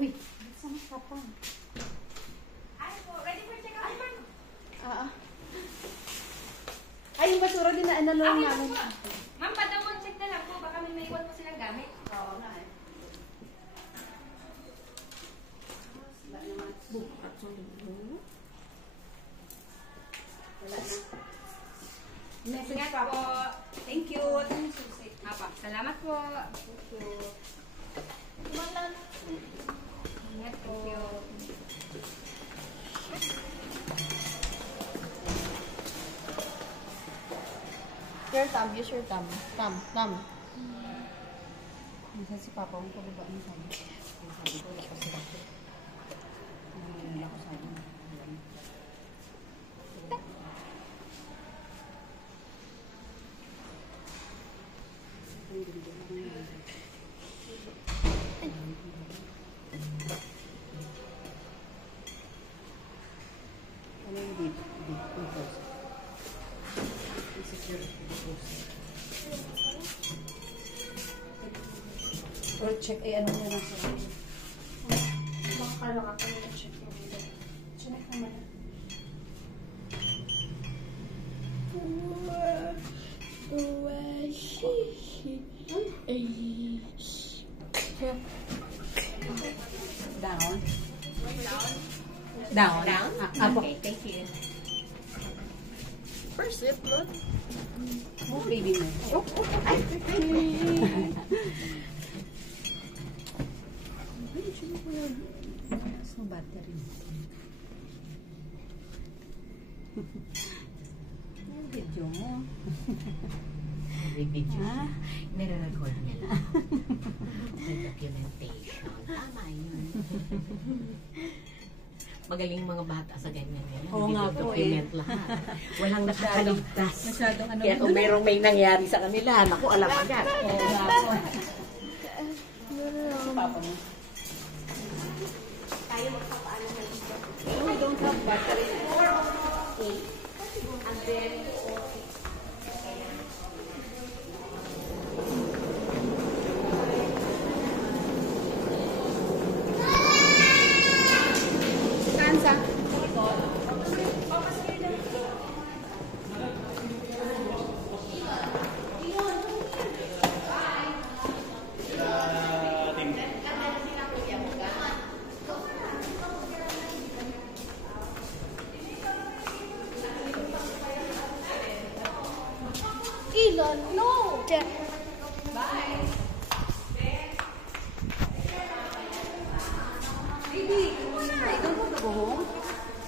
Uy, saan ka pa? Ay po, ready for check-out naman. Ay, yung basura din na lang namin. Ma'am, pa-double check na lang po. Baka may maiwan po silang gamit. Oo nga eh. Bukat sa lulu. Wala na. Ingat po. Thank you. Apa, salamat po. Thank you. Ingat po. Your thumb, use your thumb. Thumb. Minsan si Papa mo pababa mo sabi. Sabi ko, lakas sila ko. Wala ko sabi. Ano yung deep? Or check, ano nyo lang sa akin. Makakala ka pa check yung video. Check naman na. Down. Down? Down? Okay, thank you. First lip, look. Oh, baby mo. Oh, ay, no battery. Yung video mo. Video. Nire-record nila. May documentation. Tama yun. Magaling mga bata sa ganyan ngayon. Oo nga po document lahat. Walang nakakaligtas. Masyadong ano. Kaya kung may nangyari sa kanila, naku, alam agad. Oo nga po. Papa mo. Tayo magpapaano na dito. No, we don't have battery. 8. And then, 4. Kansa? Elon, no! Bye. Baby, come on na. You don't want to go home?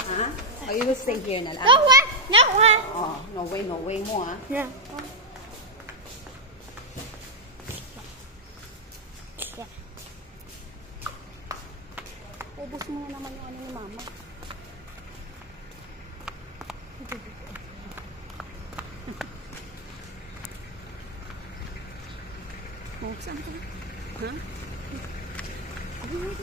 Ha? Oh, you will stay here na lang. No one! No one! Oh, no way mo, ha? Yeah. Ubus mo na naman yung ano ni Mama. Saan ka? Ha? Ay, wait.